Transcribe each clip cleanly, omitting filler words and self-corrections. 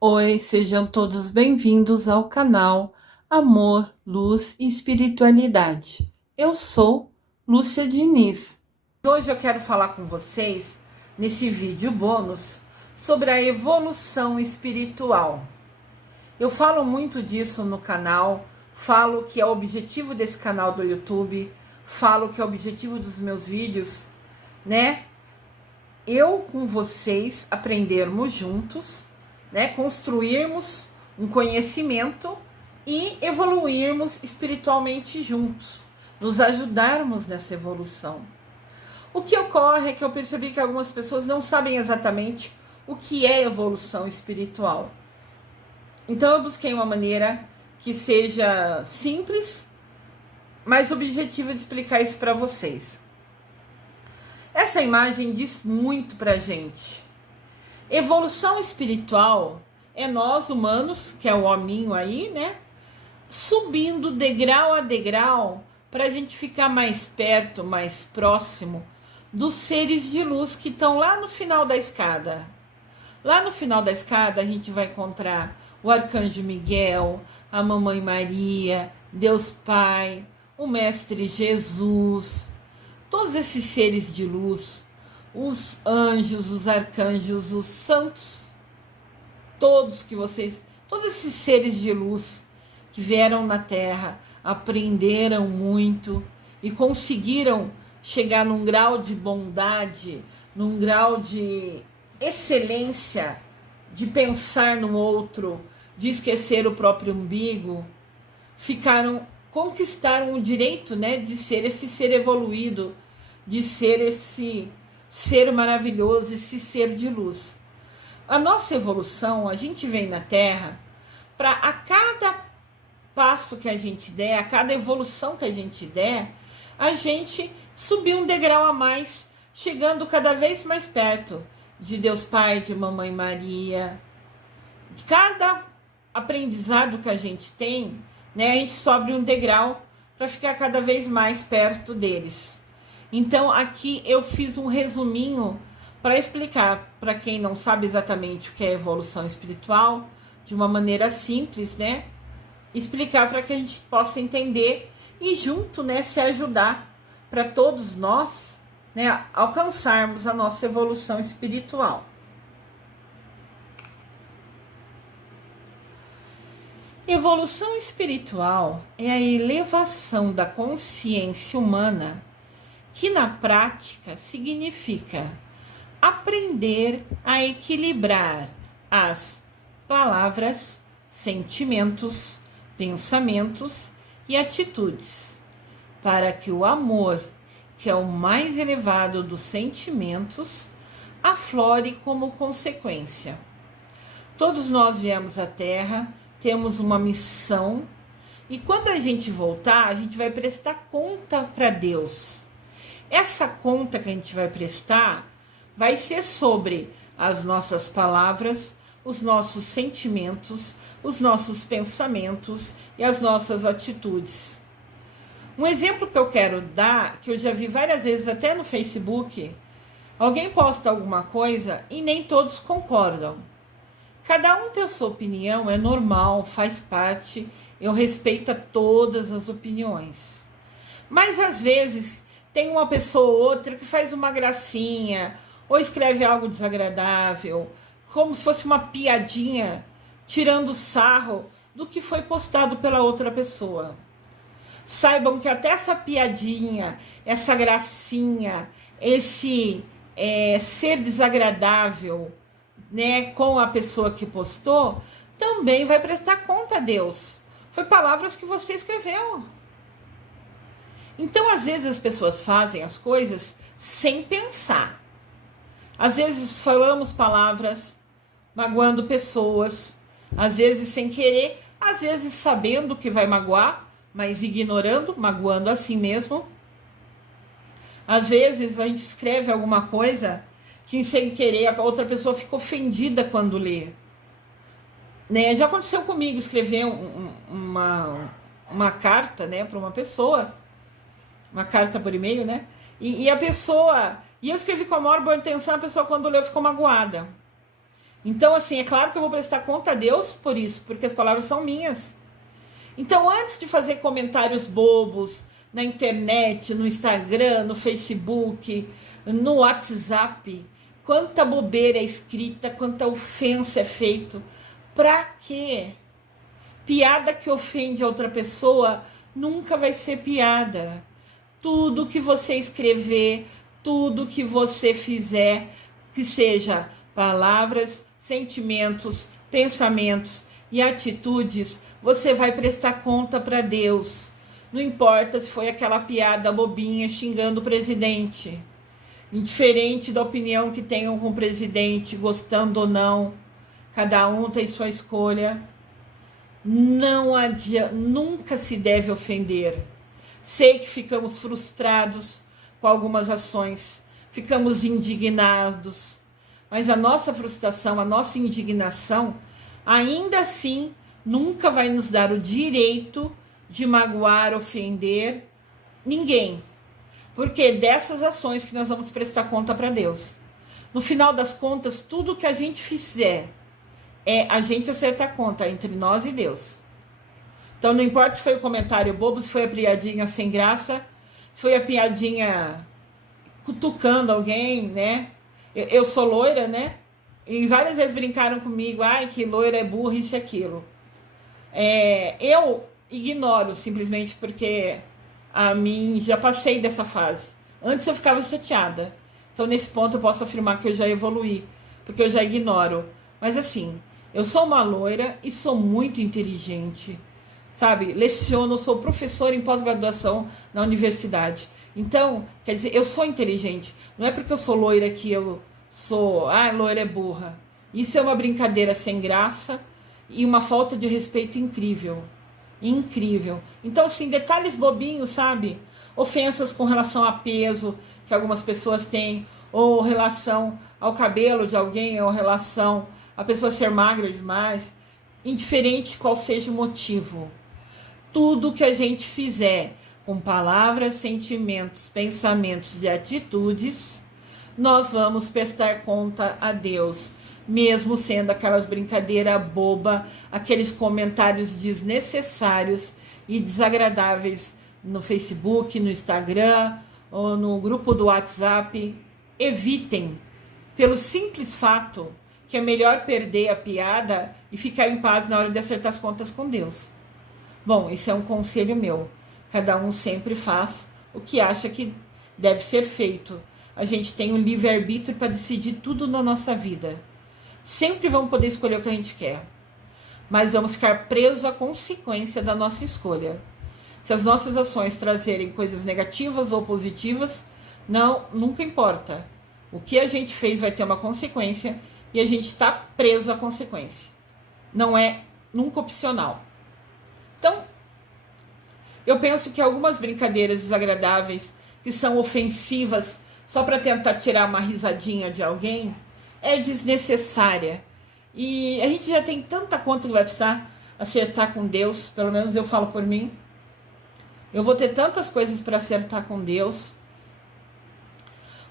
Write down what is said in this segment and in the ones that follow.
Oi, sejam todos bem-vindos ao canal Amor, Luz e Espiritualidade. Eu sou Lúcia Diniz. Hoje eu quero falar com vocês, nesse vídeo bônus, sobre a evolução espiritual. Eu falo muito disso no canal, falo que é o objetivo desse canal do YouTube, falo que é o objetivo dos meus vídeos, né? Eu com vocês aprendermos juntos, né? Construirmos um conhecimento e evoluirmos espiritualmente juntos, nos ajudarmos nessa evolução. O que ocorre é que eu percebi que algumas pessoas não sabem exatamente o que é evolução espiritual. Então eu busquei uma maneira que seja simples, mas objetiva de explicar isso para vocês. Essa imagem diz muito pra gente. Evolução espiritual é nós humanos, que é o hominho aí, né? Subindo degrau a degrau para a gente ficar mais perto, mais próximo dos seres de luz que estão lá no final da escada. Lá no final da escada a gente vai encontrar o Arcanjo Miguel, a Mamãe Maria, Deus Pai, o Mestre Jesus, todos esses seres de luz, os anjos, os arcanjos, os santos, todos esses seres de luz que vieram na Terra, aprenderam muito e conseguiram chegar num grau de bondade, num grau de excelência, de pensar no outro, de esquecer o próprio umbigo, conquistaram o direito, né, de ser esse ser evoluído, de ser esse ser maravilhoso, esse ser de luz. A nossa evolução, a gente vem na Terra para a cada passo que a gente der, a cada evolução que a gente der, a gente subir um degrau a mais, chegando cada vez mais perto de Deus Pai, de Mamãe Maria. Cada aprendizado que a gente tem, né, a gente sobe um degrau para ficar cada vez mais perto deles. Então aqui eu fiz um resuminho para explicar para quem não sabe exatamente o que é evolução espiritual, de uma maneira simples, né? Explicar para que a gente possa entender e junto, né, se ajudar para todos nós, né, alcançarmos a nossa evolução espiritual. Evolução espiritual é a elevação da consciência humana, que na prática significa aprender a equilibrar as palavras, sentimentos, pensamentos e atitudes, para que o amor, que é o mais elevado dos sentimentos, aflore como consequência. Todos nós viemos à Terra, temos uma missão, e quando a gente voltar, a gente vai prestar conta para Deus. Essa conta que a gente vai prestar vai ser sobre as nossas palavras, os nossos sentimentos, os nossos pensamentos e as nossas atitudes. Um exemplo que eu quero dar, que eu já vi várias vezes até no Facebook, alguém posta alguma coisa e nem todos concordam. Cada um tem a sua opinião, é normal, faz parte, eu respeito todas as opiniões. Mas às vezes tem uma pessoa ou outra que faz uma gracinha, ou escreve algo desagradável, como se fosse uma piadinha, tirando sarro do que foi postado pela outra pessoa. Saibam que até essa piadinha, essa gracinha, esse ser desagradável, né, com a pessoa que postou, também vai prestar conta a Deus. Foi palavras que você escreveu. Então, às vezes, as pessoas fazem as coisas sem pensar. Às vezes, falamos palavras magoando pessoas, às vezes sem querer, às vezes sabendo que vai magoar, mas ignorando, magoando assim mesmo. Às vezes, a gente escreve alguma coisa que, sem querer, a outra pessoa fica ofendida quando lê. Né? Já aconteceu comigo escrever uma carta, né, para uma pessoa, uma carta por e-mail, né? E a pessoa... E eu escrevi com a maior boa intenção, a pessoa quando leu ficou magoada. Então, assim, é claro que eu vou prestar conta a Deus por isso, porque as palavras são minhas. Então, antes de fazer comentários bobos na internet, no Instagram, no Facebook, no WhatsApp, quanta bobeira é escrita, quanta ofensa é feita. Pra quê? Piada que ofende a outra pessoa nunca vai ser piada. Tudo que você escrever, tudo que você fizer, que seja palavras, sentimentos, pensamentos e atitudes, você vai prestar conta para Deus. Não importa se foi aquela piada bobinha xingando o presidente. Indiferente da opinião que tenham com o presidente, gostando ou não, cada um tem sua escolha. Não adianta, nunca se deve ofender. Sei que ficamos frustrados com algumas ações, ficamos indignados, mas a nossa frustração, a nossa indignação, ainda assim, nunca vai nos dar o direito de magoar, ofender ninguém. Porque dessas ações que nós vamos prestar conta para Deus. No final das contas, tudo que a gente fizer é a gente acertar conta entre nós e Deus. Então não importa se foi o comentário bobo, se foi a piadinha sem graça, se foi a piadinha cutucando alguém, né? Eu sou loira, né? E várias vezes brincaram comigo, ai, que loira é burra, isso e aquilo. Eu ignoro simplesmente porque a mim já passei dessa fase. Antes eu ficava chateada. Então nesse ponto eu posso afirmar que eu já evoluí, porque eu já ignoro. Mas assim, eu sou uma loira e sou muito inteligente, sabe? Leciono, sou professora em pós-graduação na universidade. Então, quer dizer, eu sou inteligente. Não é porque eu sou loira que eu sou, loira é burra. Isso é uma brincadeira sem graça e uma falta de respeito incrível. Incrível. Então, assim, detalhes bobinhos, sabe? Ofensas com relação a peso que algumas pessoas têm, ou relação ao cabelo de alguém, ou relação a pessoa ser magra demais, indiferente qual seja o motivo. Tudo que a gente fizer com palavras, sentimentos, pensamentos e atitudes, nós vamos prestar conta a Deus, mesmo sendo aquelas brincadeiras boba, aqueles comentários desnecessários e desagradáveis no Facebook, no Instagram ou no grupo do WhatsApp. Evitem, pelo simples fato que é melhor perder a piada e ficar em paz na hora de acertar as contas com Deus. Bom, esse é um conselho meu. Cada um sempre faz o que acha que deve ser feito. A gente tem um livre-arbítrio para decidir tudo na nossa vida. Sempre vamos poder escolher o que a gente quer. Mas vamos ficar presos à consequência da nossa escolha. Se as nossas ações trazerem coisas negativas ou positivas, nunca importa. O que a gente fez vai ter uma consequência e a gente está preso à consequência. Não é nunca opcional. Então, eu penso que algumas brincadeiras desagradáveis, que são ofensivas, só para tentar tirar uma risadinha de alguém, é desnecessária. E a gente já tem tanta conta que vai precisar acertar com Deus, pelo menos eu falo por mim. Eu vou ter tantas coisas para acertar com Deus.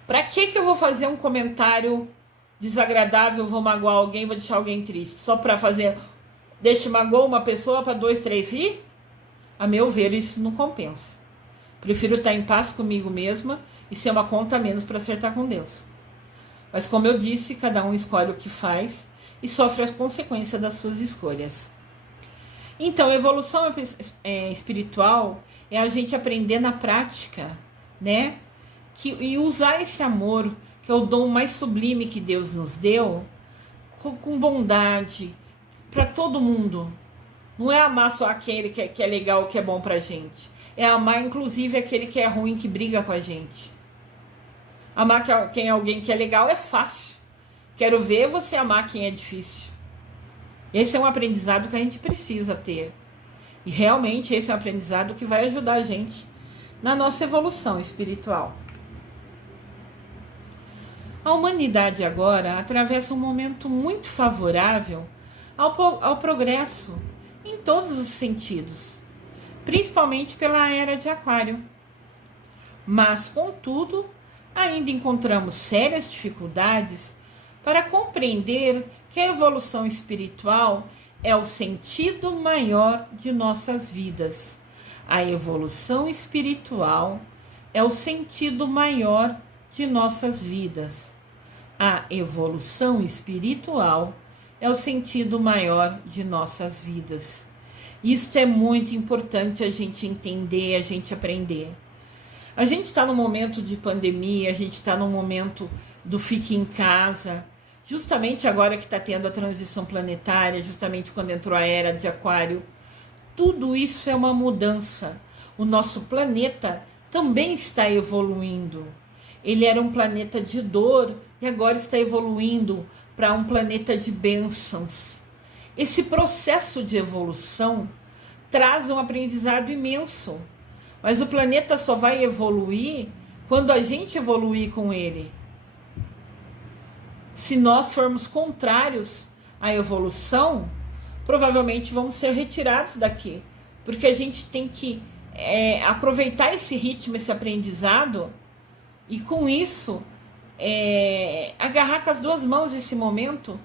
Para que eu vou fazer um comentário desagradável, vou magoar alguém, vou deixar alguém triste? Só para fazer, magoar uma pessoa para 2, 3 rir? A meu ver, isso não compensa. Prefiro estar em paz comigo mesma e ser uma conta a menos para acertar com Deus. Mas como eu disse, cada um escolhe o que faz e sofre as consequências das suas escolhas. Então, a evolução espiritual é a gente aprender na prática, né? E usar esse amor, que é o dom mais sublime que Deus nos deu, com bondade, para todo mundo. Não é amar só aquele que é legal, que é bom pra gente. É amar, inclusive, aquele que é ruim, que briga com a gente. Amar alguém que é legal é fácil. Quero ver você amar quem é difícil. Esse é um aprendizado que a gente precisa ter. E realmente esse é um aprendizado que vai ajudar a gente na nossa evolução espiritual. A humanidade agora atravessa um momento muito favorável ao progresso em todos os sentidos, principalmente pela era de Aquário. Mas, contudo, ainda encontramos sérias dificuldades para compreender que a evolução espiritual é o sentido maior de nossas vidas. A evolução espiritual é o sentido maior de nossas vidas. A evolução espiritual é o sentido maior de nossas vidas. Isso é muito importante a gente entender, a gente aprender. A gente está num momento de pandemia, a gente está num momento do fique em casa, justamente agora que está tendo a transição planetária, justamente quando entrou a era de Aquário. Tudo isso é uma mudança. O nosso planeta também está evoluindo. Ele era um planeta de dor e agora está evoluindo para um planeta de bênçãos. Esse processo de evolução traz um aprendizado imenso, mas o planeta só vai evoluir quando a gente evoluir com ele. Se nós formos contrários à evolução, provavelmente vamos ser retirados daqui, porque a gente tem que aproveitar esse ritmo, esse aprendizado, e com isso agarrar com as duas mãos esse momento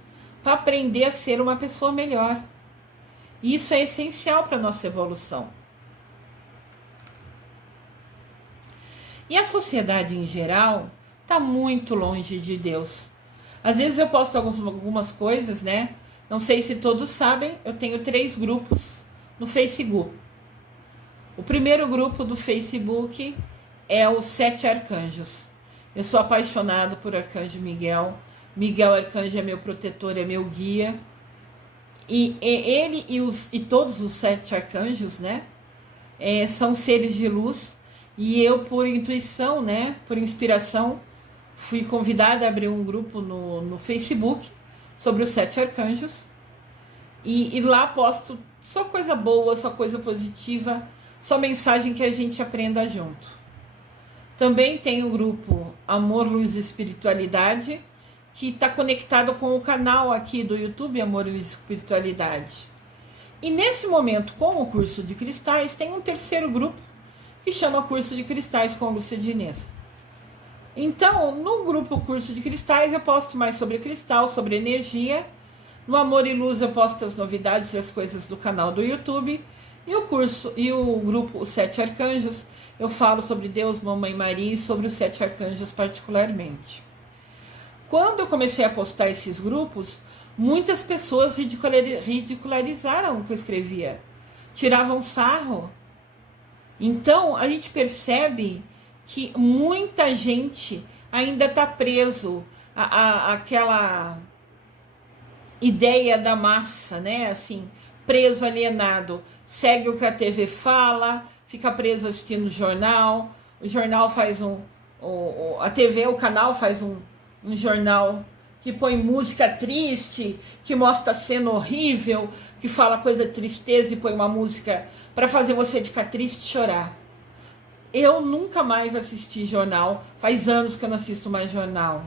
para aprender a ser uma pessoa melhor. Isso é essencial para a nossa evolução. E a sociedade em geral está muito longe de Deus. Às vezes eu posto algumas coisas, né? Não sei se todos sabem, eu tenho 3 grupos no Facebook. O primeiro grupo do Facebook é os 7 arcanjos. Eu sou apaixonado por Arcanjo Miguel. Miguel Arcanjo é meu protetor, é meu guia. E ele e todos os 7 arcanjos, né? São seres de luz. E eu, por intuição, né? Por inspiração, fui convidada a abrir um grupo no Facebook sobre os 7 arcanjos. E lá posto só coisa boa, só coisa positiva, só mensagem que a gente aprenda junto. Também tem o grupo Amor, Luz e Espiritualidade, que está conectado com o canal aqui do YouTube, Amor, Luz e Espiritualidade. E nesse momento, com o curso de cristais, tem um terceiro grupo que chama Curso de Cristais com Lúcia Diniz. Então, no grupo Curso de Cristais, eu posto mais sobre cristal, sobre energia. No Amor e Luz, eu posto as novidades e as coisas do canal do YouTube. E o grupo Os 7 Arcanjos, eu falo sobre Deus, Mamãe Maria e sobre os 7 arcanjos particularmente. Quando eu comecei a postar esses grupos, muitas pessoas ridicularizaram o que eu escrevia, tiravam sarro. Então, a gente percebe que muita gente ainda está preso àquela ideia da massa, né? Assim, preso, alienado, segue o que a TV fala, fica preso assistindo o jornal faz a TV, o canal faz um jornal que põe música triste, que mostra cena horrível, que fala coisa de tristeza e põe uma música para fazer você ficar triste e chorar. Eu nunca mais assisti jornal, faz anos que eu não assisto mais jornal.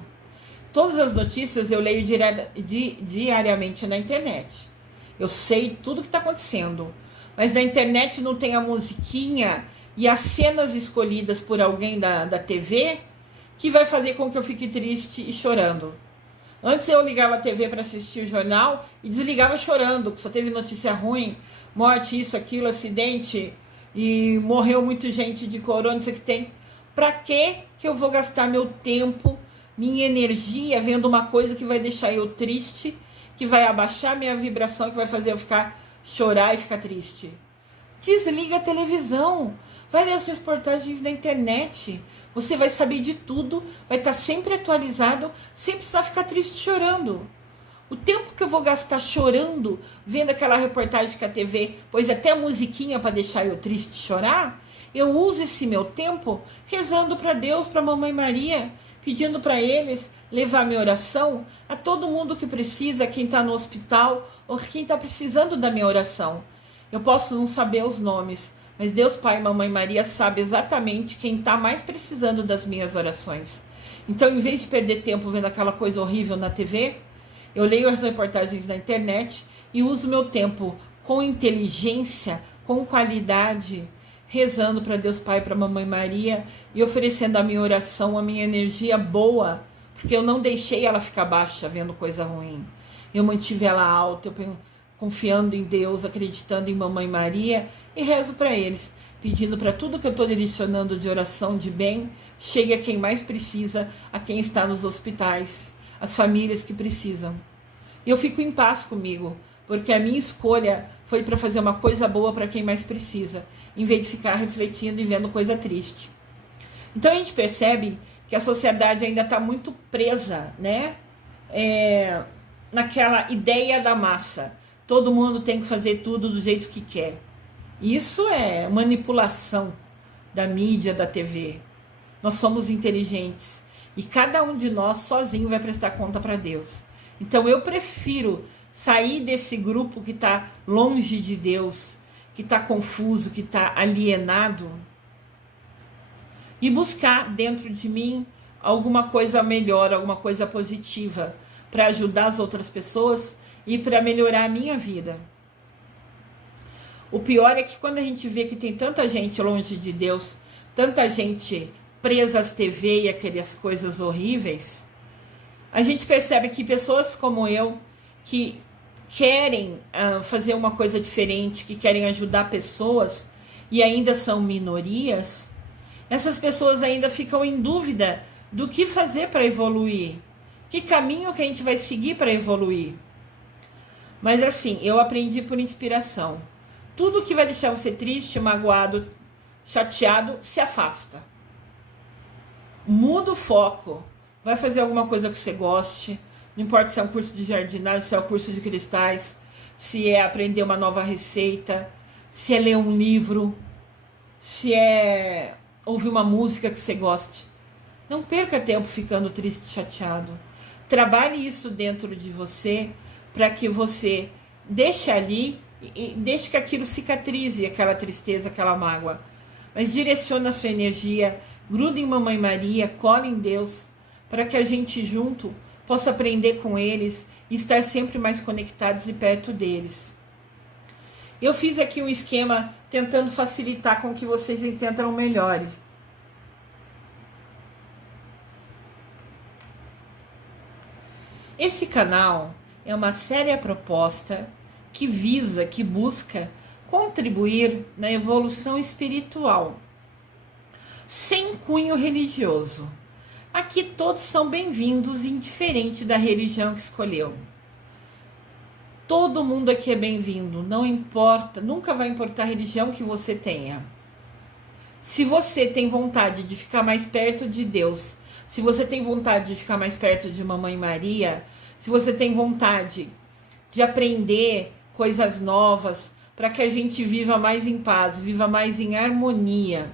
Todas as notícias eu leio diariamente na internet. Eu sei tudo que está acontecendo, mas na internet não tem a musiquinha e as cenas escolhidas por alguém da TV que vai fazer com que eu fique triste e chorando. Antes eu ligava a TV para assistir o jornal e desligava chorando, que só teve notícia ruim, morte, isso, aquilo, acidente, e morreu muita gente de corona, isso que tem. Para que eu vou gastar meu tempo, minha energia vendo uma coisa que vai deixar eu triste, que vai abaixar minha vibração, que vai fazer eu chorar e ficar triste? Desliga a televisão, vai ler as reportagens na internet, você vai saber de tudo, vai estar sempre atualizado, sem precisar ficar triste chorando. O tempo que eu vou gastar chorando, vendo aquela reportagem que a TV pôs até a musiquinha para deixar eu triste chorar, eu uso esse meu tempo rezando para Deus, para a Mamãe Maria, pedindo para eles levar minha oração a todo mundo que precisa, quem está no hospital ou quem está precisando da minha oração. Eu posso não saber os nomes, mas Deus Pai e Mamãe Maria sabe exatamente quem está mais precisando das minhas orações. Então, em vez de perder tempo vendo aquela coisa horrível na TV, eu leio as reportagens na internet e uso meu tempo com inteligência, com qualidade, rezando para Deus Pai, para Mamãe Maria e oferecendo a minha oração, a minha energia boa, porque eu não deixei ela ficar baixa vendo coisa ruim. Eu mantive ela alta, confiando em Deus, acreditando em Mamãe Maria, e rezo para eles, pedindo para tudo que eu estou direcionando de oração de bem, chegue a quem mais precisa, a quem está nos hospitais, as famílias que precisam. E eu fico em paz comigo, porque a minha escolha foi para fazer uma coisa boa para quem mais precisa, em vez de ficar refletindo e vendo coisa triste. Então a gente percebe que a sociedade ainda está muito presa, né? Naquela ideia da massa. Todo mundo tem que fazer tudo do jeito que quer. Isso é manipulação da mídia, da TV. Nós somos inteligentes e cada um de nós sozinho vai prestar conta para Deus. Então eu prefiro sair desse grupo que está longe de Deus, que está confuso, que está alienado, e buscar dentro de mim alguma coisa melhor, alguma coisa positiva, para ajudar as outras pessoas e para melhorar a minha vida. O pior é que quando a gente vê que tem tanta gente longe de Deus, tanta gente presa às TV e aquelas coisas horríveis, a gente percebe que pessoas como eu, que querem fazer uma coisa diferente, que querem ajudar pessoas e ainda são minorias, essas pessoas ainda ficam em dúvida do que fazer para evoluir, que caminho que a gente vai seguir para evoluir. Mas assim, eu aprendi por inspiração. Tudo que vai deixar você triste, magoado, chateado, se afasta. Muda o foco. Vai fazer alguma coisa que você goste. Não importa se é um curso de jardinagem, se é um curso de cristais, se é aprender uma nova receita, se é ler um livro, se é ouvir uma música que você goste. Não perca tempo ficando triste e chateado. Trabalhe isso dentro de você para que você deixe ali e deixe que aquilo cicatrize, aquela tristeza, aquela mágoa. Mas direcione a sua energia, gruda em Mamãe Maria, cola em Deus, para que a gente junto possa aprender com eles e estar sempre mais conectados e perto deles. Eu fiz aqui um esquema tentando facilitar com que vocês entendam melhor. Esse canal é uma séria proposta que visa, que busca contribuir na evolução espiritual, sem cunho religioso. Aqui todos são bem-vindos, indiferente da religião que escolheu. Todo mundo aqui é bem-vindo, não importa, nunca vai importar a religião que você tenha. Se você tem vontade de ficar mais perto de Deus, se você tem vontade de ficar mais perto de Mamãe Maria, se você tem vontade de aprender coisas novas para que a gente viva mais em paz, viva mais em harmonia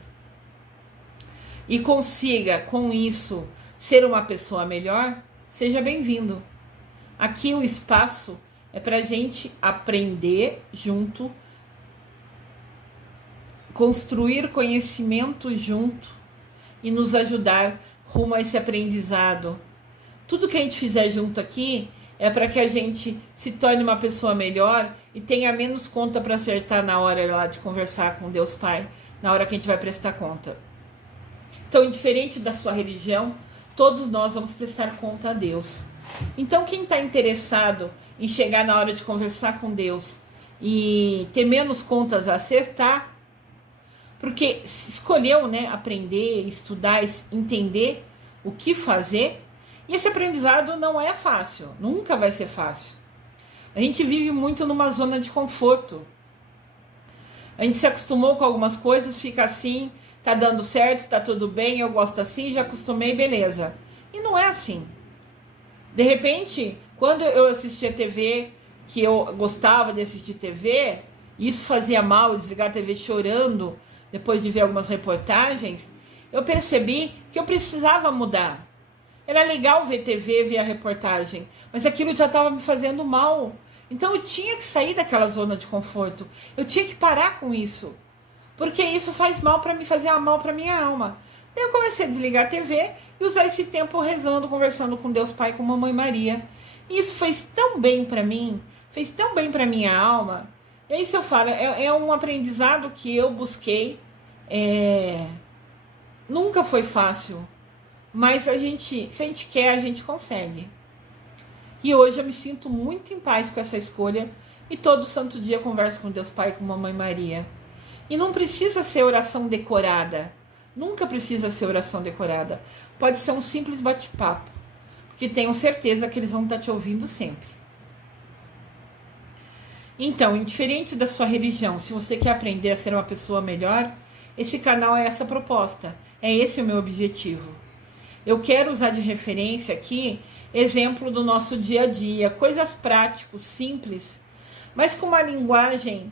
e consiga, com isso, ser uma pessoa melhor, seja bem-vindo. Aqui o espaço é para a gente aprender junto, construir conhecimento junto e nos ajudar rumo a esse aprendizado. Tudo que a gente fizer junto aqui é para que a gente se torne uma pessoa melhor e tenha menos conta para acertar na hora lá de conversar com Deus Pai, na hora que a gente vai prestar conta. Então, indiferente da sua religião, todos nós vamos prestar conta a Deus. Então, quem está interessado em chegar na hora de conversar com Deus e ter menos contas a acertar, porque escolheu, né, aprender, estudar, entender o que fazer, e esse aprendizado não é fácil, nunca vai ser fácil. A gente vive muito numa zona de conforto. A gente se acostumou com algumas coisas, fica assim, tá dando certo, tá tudo bem, eu gosto assim, já acostumei, beleza. E não é assim. De repente, quando eu assistia TV, que eu gostava de assistir TV, isso fazia mal, desligar a TV chorando, depois de ver algumas reportagens, eu percebi que eu precisava mudar. Era legal ver TV, ver a reportagem, mas aquilo já estava me fazendo mal. Então eu tinha que sair daquela zona de conforto. Eu tinha que parar com isso. Porque isso faz mal para mim, fazia mal para minha alma. Daí eu comecei a desligar a TV e usar esse tempo rezando, conversando com Deus Pai, com Mamãe Maria. E isso fez tão bem para mim, fez tão bem para minha alma. E é isso eu falo, é um aprendizado que eu busquei. Nunca foi fácil. Mas se a gente quer, a gente consegue. E hoje eu me sinto muito em paz com essa escolha e todo santo dia converso com Deus Pai e com Mamãe Maria. E não precisa ser oração decorada. Nunca precisa ser oração decorada. Pode ser um simples bate-papo, porque tenho certeza que eles vão estar te ouvindo sempre. Então, indiferente da sua religião, se você quer aprender a ser uma pessoa melhor, esse canal é essa proposta. É esse o meu objetivo. Eu quero usar de referência aqui exemplo do nosso dia a dia, coisas práticas, simples, mas com uma linguagem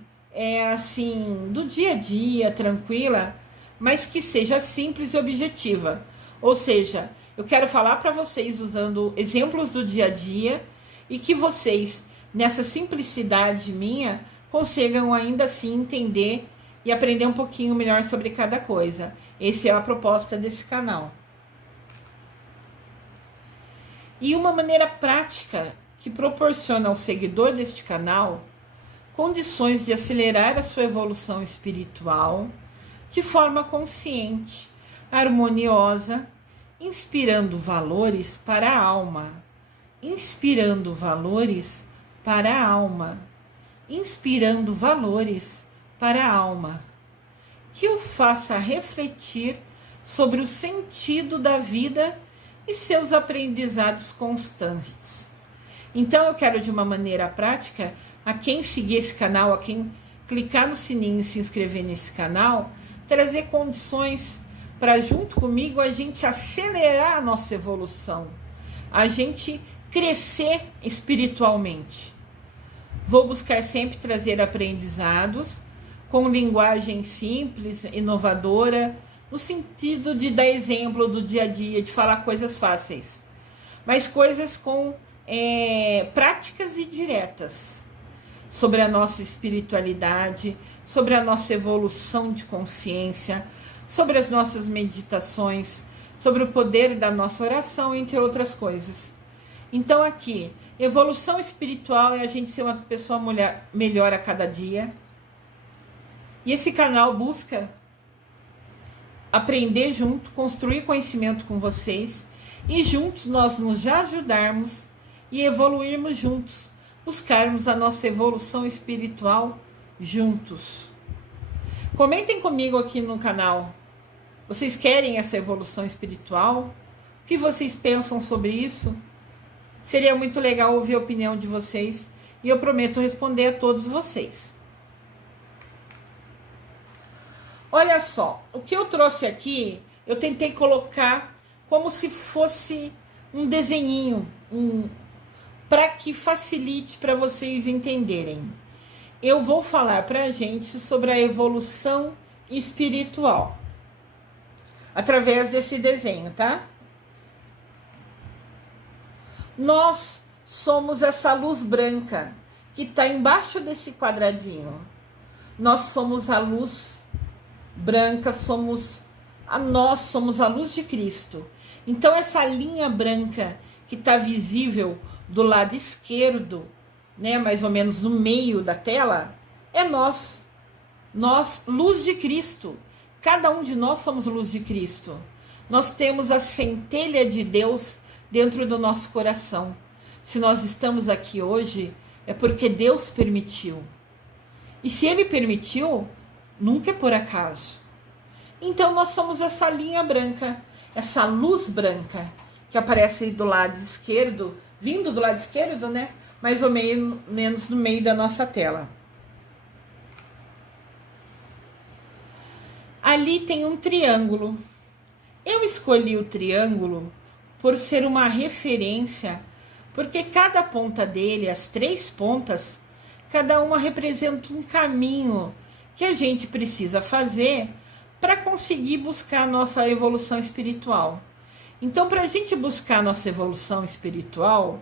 assim, do dia a dia, tranquila, mas que seja simples e objetiva. Ou seja, eu quero falar para vocês usando exemplos do dia a dia e que vocês, nessa simplicidade minha, consigam ainda assim entender e aprender um pouquinho melhor sobre cada coisa. Essa é a proposta desse canal. E uma maneira prática que proporciona ao seguidor deste canal condições de acelerar a sua evolução espiritual de forma consciente, harmoniosa, inspirando valores para a alma. Inspirando valores para a alma. Inspirando valores para a alma. Que o faça refletir sobre o sentido da vida e seus aprendizados constantes. Então eu quero, de uma maneira prática, a quem seguir esse canal, a quem clicar no sininho e se inscrever nesse canal, trazer condições para, junto comigo, a gente acelerar a nossa evolução, a gente crescer espiritualmente. Vou buscar sempre trazer aprendizados com linguagem simples, inovadora, no sentido de dar exemplo do dia a dia, de falar coisas fáceis, mas coisas com práticas e diretas sobre a nossa espiritualidade, sobre a nossa evolução de consciência, sobre as nossas meditações, sobre o poder da nossa oração, entre outras coisas. Então aqui, evolução espiritual é a gente ser uma pessoa melhor a cada dia. E esse canal busca aprender junto, construir conhecimento com vocês e juntos nós nos ajudarmos e evoluirmos juntos, buscarmos a nossa evolução espiritual juntos. Comentem comigo aqui no canal. Vocês querem essa evolução espiritual? O que vocês pensam sobre isso? Seria muito legal ouvir a opinião de vocês e eu prometo responder a todos vocês. Olha só, o que eu trouxe aqui, eu tentei colocar como se fosse um desenhinho, para que facilite para vocês entenderem. Eu vou falar para a gente sobre a evolução espiritual, através desse desenho, tá? Nós somos essa luz branca que está embaixo desse quadradinho. Nós somos a luz branca, somos a luz de Cristo. Então essa linha branca que está visível do lado esquerdo, né, mais ou menos no meio da tela, é nós, luz de Cristo. Cada um de nós somos luz de Cristo. Nós temos a centelha de Deus dentro do nosso coração. Se nós estamos aqui hoje, é porque Deus permitiu. E se Ele permitiu, nunca é por acaso. Então nós somos essa linha branca, essa luz branca que aparece do lado esquerdo, vindo do lado esquerdo, né? Mais ou menos no meio da nossa tela. Ali tem um triângulo. Eu escolhi o triângulo por ser uma referência, porque cada ponta dele, as 3 pontas, cada uma representa um caminho que a gente precisa fazer para conseguir buscar a nossa evolução espiritual. Então, para a gente buscar a nossa evolução espiritual,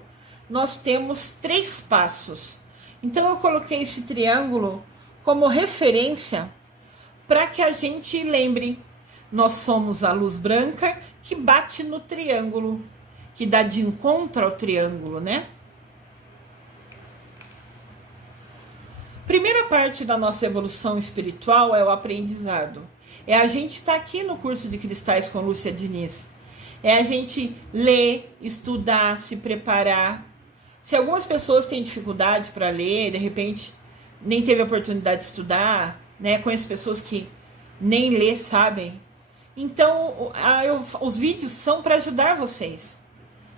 nós temos 3 passos. Então, eu coloquei esse triângulo como referência para que a gente lembre. Nós somos a luz branca que bate no triângulo, que dá de encontro ao triângulo, né? Primeira parte da nossa evolução espiritual é o aprendizado. É a gente estar aqui no curso de Cristais com Lúcia Diniz. É a gente ler, estudar, se preparar, Se algumas pessoas têm dificuldade para ler, de repente nem teve a oportunidade de estudar, né? Conheço pessoas que nem ler sabem. Então, os vídeos são para ajudar vocês,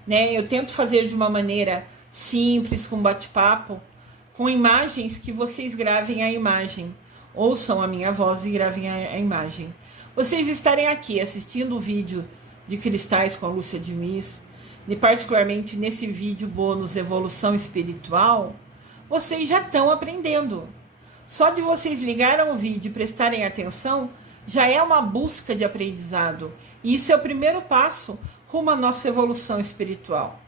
né? Eu tento fazer de uma maneira simples, com bate-papo, com imagens que vocês gravem a imagem. Ouçam a minha voz e gravem a imagem. Vocês estarem aqui assistindo o vídeo de Cristais com a Lúcia Diniz, e particularmente nesse vídeo bônus Evolução Espiritual, vocês já estão aprendendo. Só de vocês ligarem o vídeo e prestarem atenção, já é uma busca de aprendizado. E isso é o primeiro passo rumo à nossa evolução espiritual.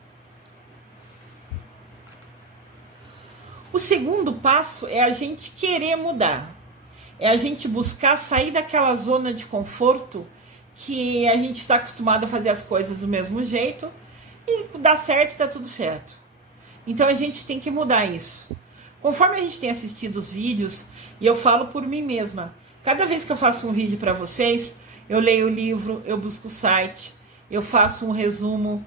O segundo passo é a gente querer mudar. É a gente buscar sair daquela zona de conforto que a gente está acostumado a fazer as coisas do mesmo jeito e dá certo, está tudo certo. Então a gente tem que mudar isso. Conforme a gente tem assistido os vídeos, e eu falo por mim mesma, cada vez que eu faço um vídeo para vocês, eu leio o livro, eu busco o site, eu faço um resumo,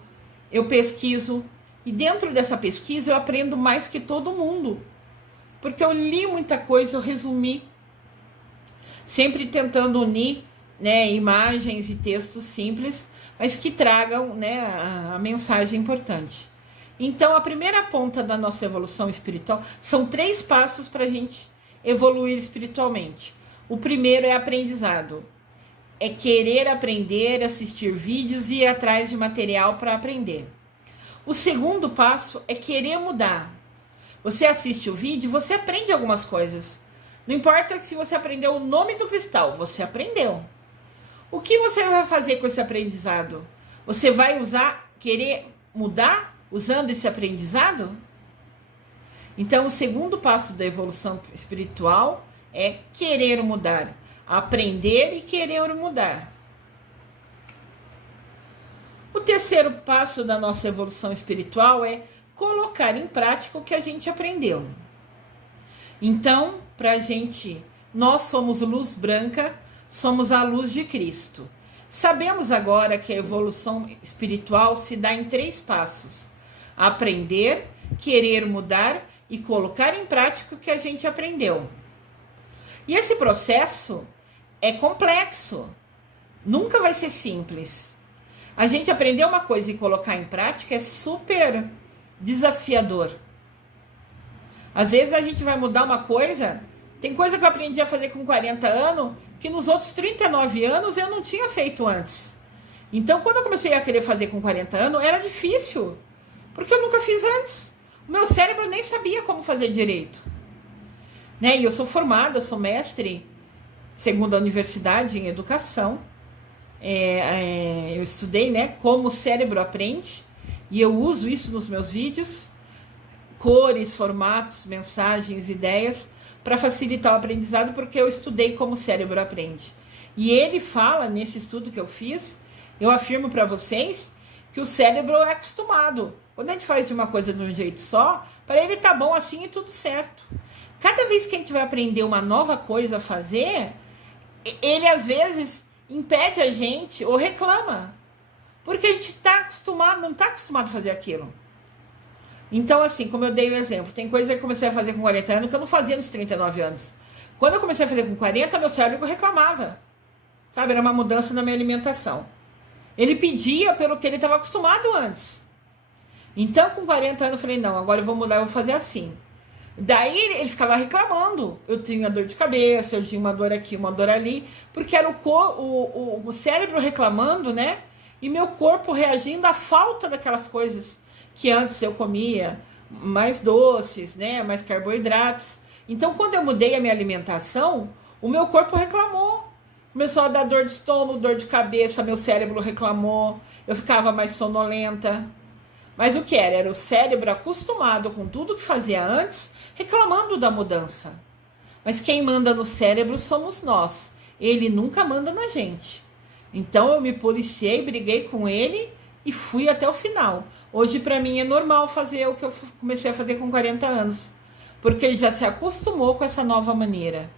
eu pesquiso, e dentro dessa pesquisa eu aprendo mais que todo mundo, porque eu li muita coisa, eu resumi, sempre tentando unir, né, imagens e textos simples, mas que tragam, né, a mensagem importante. Então, a primeira ponta da nossa evolução espiritual são 3 passos para a gente evoluir espiritualmente. O primeiro é aprendizado. É querer aprender, assistir vídeos e ir atrás de material para aprender. O segundo passo é querer mudar. Você assiste o vídeo, você aprende algumas coisas. Não importa se você aprendeu o nome do cristal, você aprendeu. O que você vai fazer com esse aprendizado? Você vai querer mudar usando esse aprendizado? Então, o segundo passo da evolução espiritual é querer mudar, aprender e querer mudar. O terceiro passo da nossa evolução espiritual é colocar em prática o que a gente aprendeu. Então, nós somos luz branca, somos a luz de Cristo. Sabemos agora que a evolução espiritual se dá em 3 passos: aprender, querer mudar e colocar em prática o que a gente aprendeu. E esse processo é complexo, nunca vai ser simples. A gente aprender uma coisa e colocar em prática é super desafiador. Às vezes a gente vai mudar uma coisa, tem coisa que eu aprendi a fazer com 40 anos, que nos outros 39 anos eu não tinha feito antes. Então, quando eu comecei a querer fazer com 40 anos, era difícil, porque eu nunca fiz antes. O meu cérebro nem sabia como fazer direito. Né? E eu sou formada, sou mestre, segundo a universidade, em educação. Eu estudei, né, como o cérebro aprende, e eu uso isso nos meus vídeos, cores, formatos, mensagens, ideias, para facilitar o aprendizado, porque eu estudei como o cérebro aprende. E ele fala, nesse estudo que eu fiz, eu afirmo para vocês, que o cérebro é acostumado. Quando a gente faz de uma coisa de um jeito só, para ele tá bom assim e tudo certo. Cada vez que a gente vai aprender uma nova coisa a fazer, ele às vezes impede a gente ou reclama. Porque a gente tá acostumado, não está acostumado a fazer aquilo. Então, assim, como eu dei o exemplo, tem coisa que eu comecei a fazer com 40 anos que eu não fazia nos 39 anos. Quando eu comecei a fazer com 40, meu cérebro reclamava. Sabe, era uma mudança na minha alimentação. Ele pedia pelo que ele estava acostumado antes. Então, com 40 anos, eu falei, não, agora eu vou mudar, eu vou fazer assim. Daí, ele ficava reclamando. Eu tinha dor de cabeça, eu tinha uma dor aqui, uma dor ali, porque era o cérebro reclamando, né? E meu corpo reagindo à falta daquelas coisas que antes eu comia, mais doces, né, mais carboidratos. Então, quando eu mudei a minha alimentação, o meu corpo reclamou. Começou a dar dor de estômago, dor de cabeça, meu cérebro reclamou, eu ficava mais sonolenta. Mas o que era? Era o cérebro acostumado com tudo que fazia antes, reclamando da mudança. Mas quem manda no cérebro somos nós. Ele nunca manda na gente. Então, eu me policiei, briguei com ele e fui até o final. Hoje, para mim, é normal fazer o que eu comecei a fazer com 40 anos. Porque ele já se acostumou com essa nova maneira.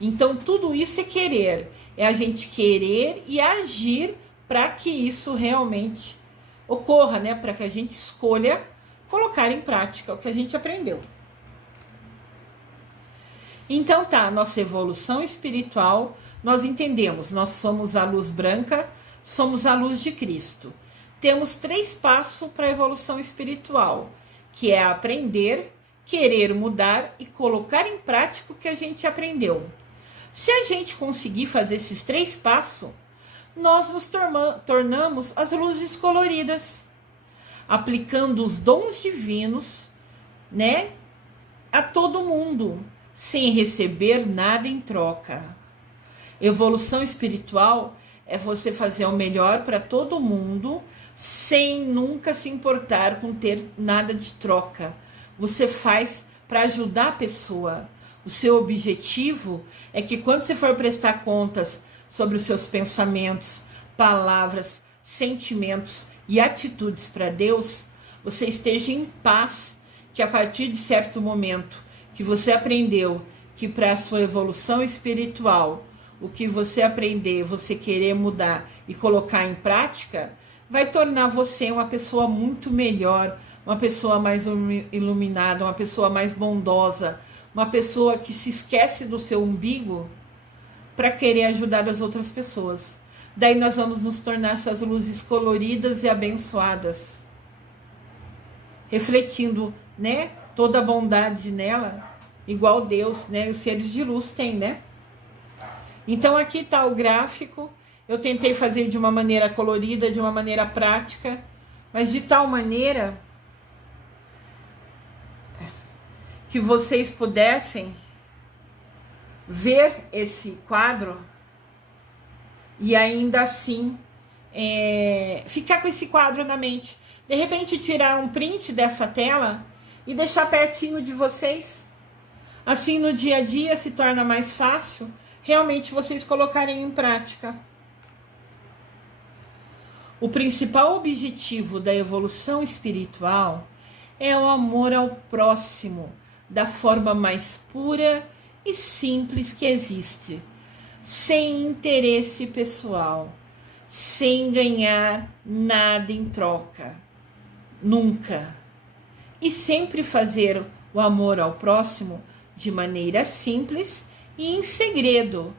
Então, tudo isso é querer. É a gente querer e agir para que isso realmente ocorra, né? Para que a gente escolha colocar em prática o que a gente aprendeu. Então tá, nossa evolução espiritual, nós entendemos, nós somos a luz branca, somos a luz de Cristo. Temos 3 passos para a evolução espiritual, que é aprender, querer mudar e colocar em prática o que a gente aprendeu. Se a gente conseguir fazer esses 3 passos, nós nos tornamos as luzes coloridas, aplicando os dons divinos, né, a todo mundo, sem receber nada em troca. Evolução espiritual é você fazer o melhor para todo mundo, sem nunca se importar com ter nada de troca. Você faz para ajudar a pessoa. O seu objetivo é que quando você for prestar contas sobre os seus pensamentos, palavras, sentimentos e atitudes para Deus, você esteja em paz, que a partir de certo momento que você aprendeu que para a sua evolução espiritual, o que você aprender, você querer mudar e colocar em prática, vai tornar você uma pessoa muito melhor, uma pessoa mais iluminada, uma pessoa mais bondosa, uma pessoa que se esquece do seu umbigo para querer ajudar as outras pessoas. Daí nós vamos nos tornar essas luzes coloridas e abençoadas, refletindo, né, toda a bondade nela, igual Deus, né, os seres de luz têm, né? Então aqui está o gráfico. Eu tentei fazer de uma maneira colorida, de uma maneira prática, mas de tal maneira que vocês pudessem ver esse quadro e ainda assim ficar com esse quadro na mente. De repente tirar um print dessa tela e deixar pertinho de vocês. Assim no dia a dia se torna mais fácil realmente vocês colocarem em prática. O principal objetivo da evolução espiritual é o amor ao próximo, da forma mais pura e simples que existe, sem interesse pessoal, sem ganhar nada em troca, nunca. E sempre fazer o amor ao próximo de maneira simples e em segredo,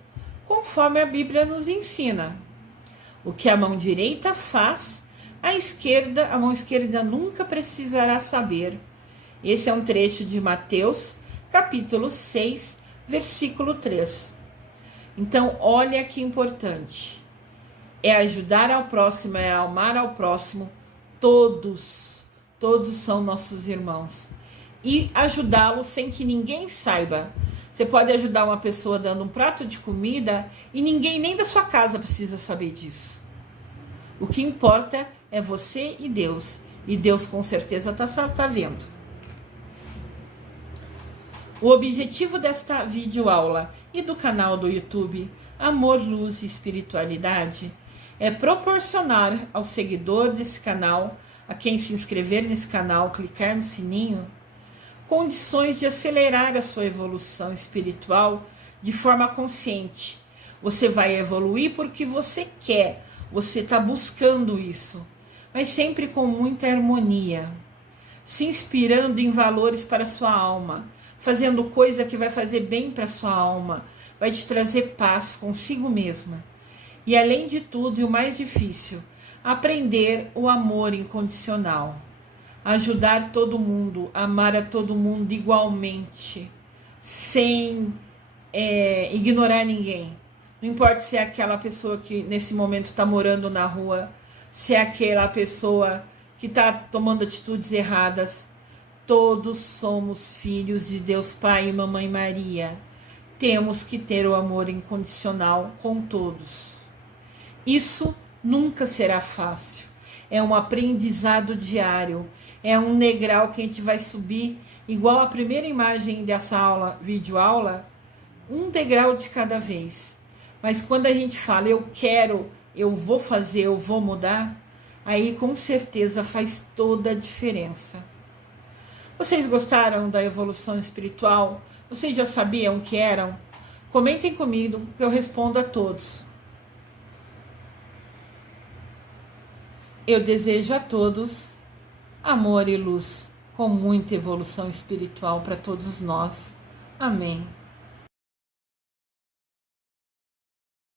conforme a Bíblia nos ensina. O que a mão direita faz, a mão esquerda nunca precisará saber. Esse é um trecho de Mateus, capítulo 6, versículo 3. Então, olha que importante. É ajudar ao próximo, é amar ao próximo. Todos são nossos irmãos. E ajudá-los sem que ninguém saiba. Você pode ajudar uma pessoa dando um prato de comida e ninguém nem da sua casa precisa saber disso. O que importa é você e Deus. E Deus com certeza está vendo. O objetivo desta videoaula e do canal do YouTube Amor, Luz e Espiritualidade é proporcionar ao seguidor desse canal, a quem se inscrever nesse canal, clicar no sininho, condições de acelerar a sua evolução espiritual de forma consciente. Você vai evoluir porque você quer, você está buscando isso, mas sempre com muita harmonia, se inspirando em valores para a sua alma, fazendo coisa que vai fazer bem para a sua alma, vai te trazer paz consigo mesma. E além de tudo, e o mais difícil, aprender o amor incondicional. Ajudar todo mundo, amar a todo mundo igualmente, sem ignorar ninguém. Não importa se é aquela pessoa que nesse momento está morando na rua, se é aquela pessoa que está tomando atitudes erradas. Todos somos filhos de Deus Pai e Mamãe Maria. Temos que ter o amor incondicional com todos. Isso nunca será fácil. É um aprendizado diário. É um degrau que a gente vai subir, igual a primeira imagem dessa aula, videoaula, um degrau de cada vez. Mas quando a gente fala, eu quero, eu vou fazer, eu vou mudar, aí com certeza faz toda a diferença. Vocês gostaram da evolução espiritual? Vocês já sabiam o que eram? Comentem comigo que eu respondo a todos. Eu desejo a todos amor e luz. com muita evolução espiritual para todos nós. Amém.